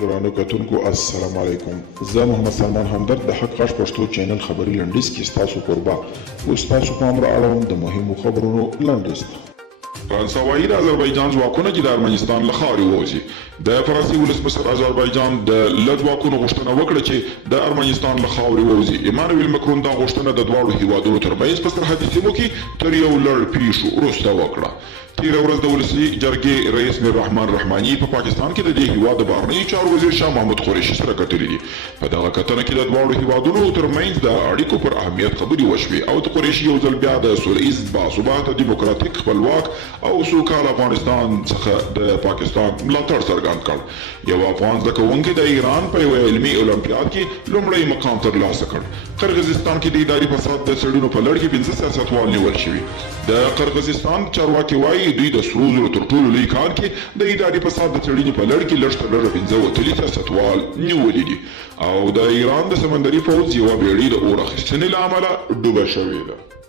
ګرانو کتونکو السلام علیکم. زه محمد سلمان همدرد د حق غږ پښتو چینل خبري لنډیز کې ستاسو کوربه اوس تاسو پام را اړوم د مهمو خبرونو لنډیز ته. فرانسوایي د آذربایجان ځواکونه چې د ارمنستان له خاورې ووځي. د فرانسې ولسمشر آذربایجان د له ځواکونو غوښتنه وکړه چې د ارمنستان له خاورې ووځي. ایمانویل مکرون دا غوښتنه د دواړو هیوادونو ترمنځ په سرحدي سیمو کې تر یو لړ پیښو وروسته وکړه. تېره ورځ د ولسي جرګې رئیس میر رحمان رحماني په پاکستان کې د دې هیواد د بهرنیو چارو وزیر شاه محمود قریشي سره کتلي دي. په دغه کتنه کې د دواړو هیوادونو ترمنځ د اړیکو پر اهمیت خبرې وشوې او د قریشي یو ځل بیا د سوله ایز باثباته دیموکراتیک خپلواک او سوکاله افغانستان څخه د پاکستان ملاتړ څرګند کړ. یو افغان زده کوونکی د ایران په یوه علمي اولمپیاد کې لومړی مقام ترلاسه کړ. قرغیزستان کې د اداري فساد د څېړنو په لړ کې 15 سیاستوال نیول شوي. د قرغیزستان چارواکي وایي دوی د سرو زرو تر ټولو لوی کار کې د اداري فساد د څېړنې په لړ کې لږ تر لږه 15 سیاستوال نیولي دي او د ایران د سمندري پوځ یوه بیړۍ د اور اخیستنې له امله ډوبه شوې ده.